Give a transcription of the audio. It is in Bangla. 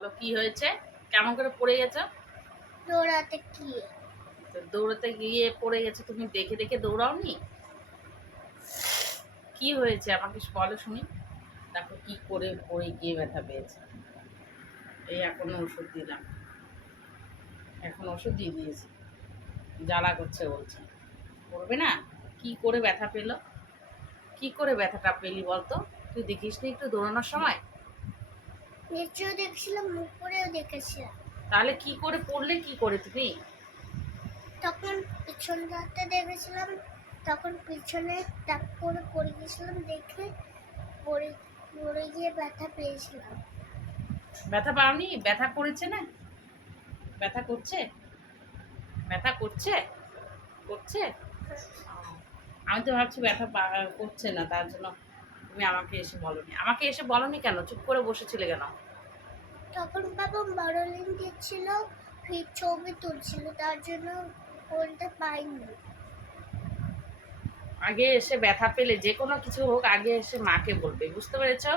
কি হয়েছে? কেমন করে পড়ে গেছো? দৌড়াতে গিয়ে। তো দৌড়াতে গিয়ে পড়ে গেছো, তুমি দেখে দেখে দৌড়াওনি? কি হয়েছে আমাকে বলো শুনি। দেখো কি করে পড়ে গিয়ে ব্যথা পেয়েছে। এই এখনো ওষুধ দিলাম, এখন ওষুধ দিয়ে দিয়েছি, জ্বালা করছে বলছে পড়বে না। কি করে ব্যথা পেলো? কি করে ব্যথাটা পেলি বলতো? তুই দেখিস নি একটু দৌড়ানোর সময়? নিচেও দেখছিলাম, উপরেও দেখেছিলাম। তাহলে কি করে পড়লে কি করে তুমি? তখন পিছনটাতে দেখেছিলাম, তখন পিছনে টাক করে পড়ে গেছিলাম, দেখে পড়ে পড়ে গিয়ে ব্যথা পেয়েছিলাম। ব্যথা পাওনি? ব্যথা করেছে না? ব্যথা করছে? ব্যথা করছে? করছে? আমি তো ভাবছি ব্যথা করছে না, তার জন্য তুমি আমাকে এসে বলোনি। আমাকে এসে বলোনি কেন? চুপ করে বসেছিলে কেন? তখন বাবা মডেলিং দিচ্ছিল, ফির ছবি তুলছিল, তার জন্য বলতে পাইনি। আগে এসে ব্যথা পেলে যে কোনো কিছু হোক, আগে এসে মাকে বলবে, বুঝতে পেরেছো?